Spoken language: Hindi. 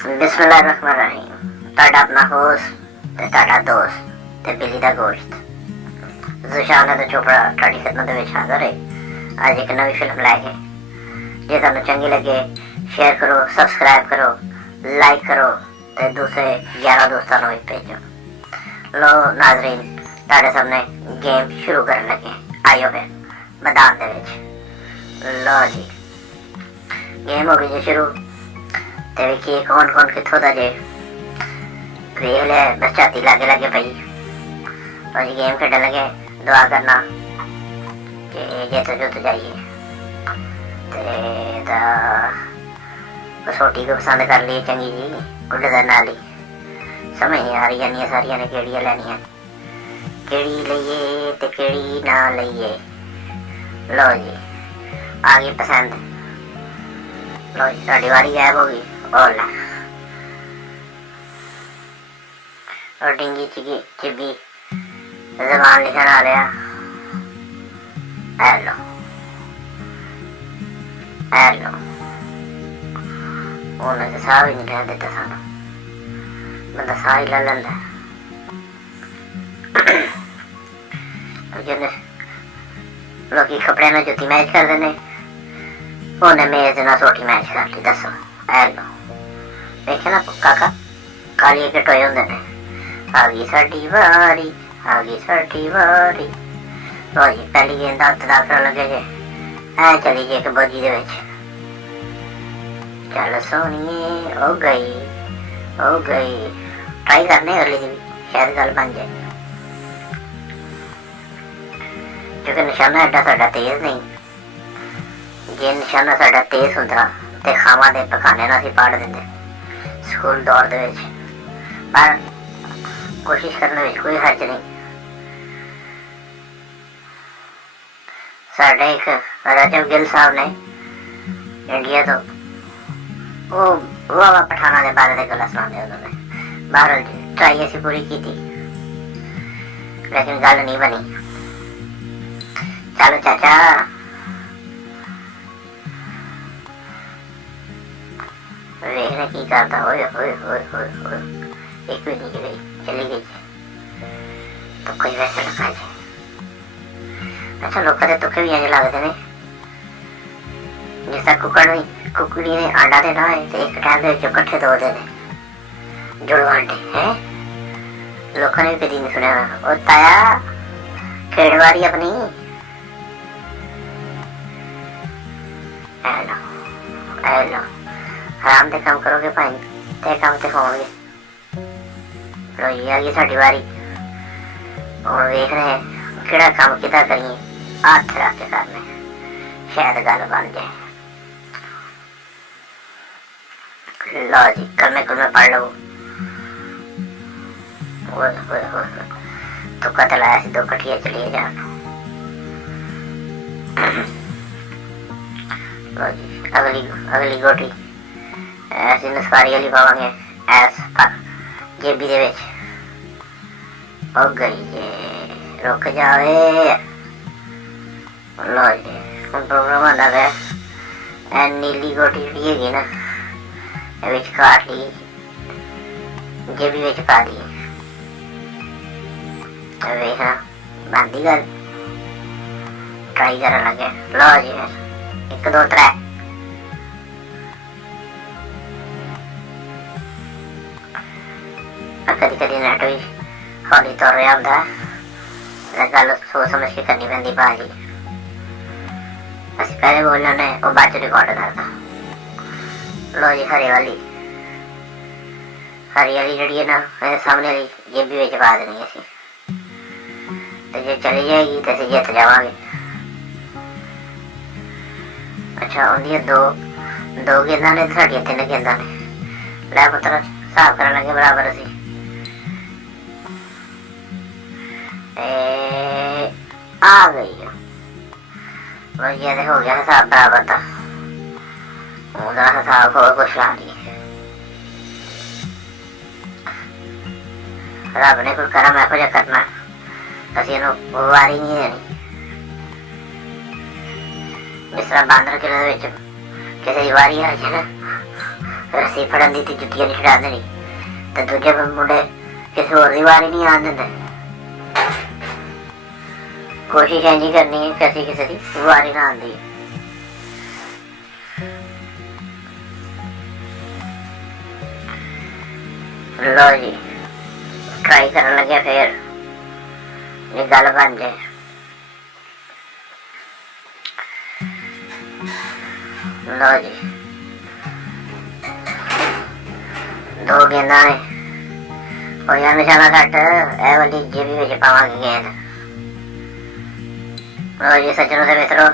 बिस्मिल्लाहिर्रहमानिर्रहीम। ਤੁਹਾਡਾ ਆਪਣਾ ਹੋਸਟ ਤੇ ਤੁਹਾਡਾ ਦੋਸਤ ਤੇ ਬਿੱਲੀ ਦਾ ਗੋਸ਼ਤ ਜ਼ੁਸ਼ਾਨਾ ਚੋਪੜਾ ਤੁਹਾਡੀ ਖਿਦਮਤ ਦੇ ਵਿੱਚ ਹਾਜ਼ਰ ਹੈ ਅੱਜ ਇੱਕ ਨਵੀਂ ਫਿਲਮ ਲੈ ਕੇ। ਜੇ ਤੁਹਾਨੂੰ ਚੰਗੀ ਲੱਗੇ शेयर करो, सब्सक्राइब करो, लाइक करो तो दूसरे 11 दोस्तों को भी भेजो। लो नाजरीन ਤੁਹਾਡੇ सामने गेम शुरू करने लगे। आइयो फिर मैदान दे विच। लो जी गेम हो गई जी शुरू। तो वेखिए कौन कौन कितों का जे वेख लिया बस छाती लागे लागे पई। और जी गेम खेडन लगे। दुआ करना कि जित जुत जाइए। तो कसौटी को पसंद कर ली चंगी जी गुड नाल ही समझ नहीं आ रही जानिया सारिया ने केड़ियां लैनियां केड़ी लईए ते केड़ी ना लईए। लो जी आ गई पसंद। लो जी साड़ी वारी गायब हो गई। और ला और डिंगी चिबी जबान लिखन आ रहा। हेलो हेलो उन्हें साह भी नहीं लैन दिता सानू। बंदा साह ही ला लैंदा। लोग कपड़े में जुत्ती मैच करते हैं उन्हें मेज ना सोटी मैच कर ली। दसो हेलो देखे ना काका काली के टोए होंगे ने। आ गई साडी वारी आ गई साडी वारी। लो जी पहली गेंद हथ दाखिल लगे जे ऐ चली जी एक बोजी दे विच। चल सोनिए हो गई ट्राई करने अगली दी भी शायद गल बन जाए क्योंकि निशाना एडा साडा तेज नहीं। जे निशाना साडा तेज हुंदा ते खावां दे पकाने ना असीं पाड़ दिंदे स्कूल दौर दे विच। पर कोशिश करने विच कोई हर्ज नहीं। साडे एक रजब गिल साहब ने इंडिया तो वो वाह पठाना के बारे में गल सुना उन्होंने। बहरहाल ट्राई ऐसी पूरी की थी लेकिन गल नहीं बनी। चलो चाचा वेखने की करता। ओए ओए ओए ओए ओए एक भी नहीं गई चली गई तो कोई वैसे लगा जाए। अच्छा लोग के तुखे भी इंज लगते हैं जिस तरह कुकड़ी ने आंडा देना है तो एक टाइम के कट्ठे दो देने जुड़वा अंडे हैं। लोगों ने भी कभी नहीं सुना। और ताया खेड़वारी अपनी हेलो हेलो आराम से काम करोगे भाई ते काम ते होंगे। लो जी आ गई साड़ी वारी। और देख रहे हैं किड़ा काम कितना करिए हाथ रख के करने शायद गल बन जाए। लो जी कलमे पढ़ लो। तुक्का तो लाया दो कठिया चलिए जान। लो जी अगली गोटी ऐसी नसवारी वाली पावांगे ऐस जेबी दे विच हो गई जे रुक जावे। लो जी हम प्रोग्राम आंदा है नीली गोटी जी हैगी ना विच काट ली जेबी विच पा दी। वेखना बनती गल ट्राई करन लगे। लो जी 1 2 3 कदी कदी नेट भी हौली तुर रहा होंदा गल सोच समझ के करनी पैंदी भाजी। असीं पहले बोलने ने वो बाद च रिकॉर्ड करता। लो जी हरी वाली जी है ना सामने वाली जेबी विच पा देनी असीं तो जे चली जाएगी तो असीं जित जावांगे। अच्छा उन्दियां दो गेंदा ने साडियां 3 गेंदा ने। लै पुत्र हिसाब करन लगे बराबर असीं आ गई। लो जी हो गया हिसाब बराबर का। हिसाब होर कुछ ला लिए रब ने कोई करम एहो जिहा करना असीं इहनूं वारी नहीं देनी। जिस तरह बांदर किले दे विच किसी की वारी आ जाए ना ਰੱਸੀ ਫੜਨ ਦੀ ਤੇ ਜੁੱਤੀਆਂ ਨਹੀਂ ਛਡਾ ਦੇਣੀ ਤੇ ਦੂਜੇ ਮੁੰਡੇ ਕਿਸੇ ਹੋਰ ਦੀ ਵਾਰੀ ਨਹੀਂ ਆਉਣ ਦਿੰਦੇ। ਕੋਸ਼ਿਸ਼ ਇੰਨੀ ਕਰਨੀ ਹੈ ਕਿ ਅਸੀਂ ਕਿਸੇ ਦੀ ਵਾਰੀ ਨਾ ਆਉਂਦੀ। ਲਓ ਜੀ, ਟਰਾਈ ਕਰਨ ਲੱਗਿਆ ਫਿਰ ਇਹ ਗੱਲ ਬਣ ਜਾਏ। ਲਓ ਜੀ, 2 ਗੇਂਦਾਂ ਨੇ ਹੋਇਆ ਨਿਸ਼ਾਨਾ ਸੱਟ। ਇਹ ਵਾਲੀ ਜੇਬੀ ਵਿੱਚ ਪਾਵਾਂਗੇ ਗੇਂਦ। ਲਓ ਜੀ ਸੱਜਣੋ ਤੇ ਮਿੱਤਰੋ,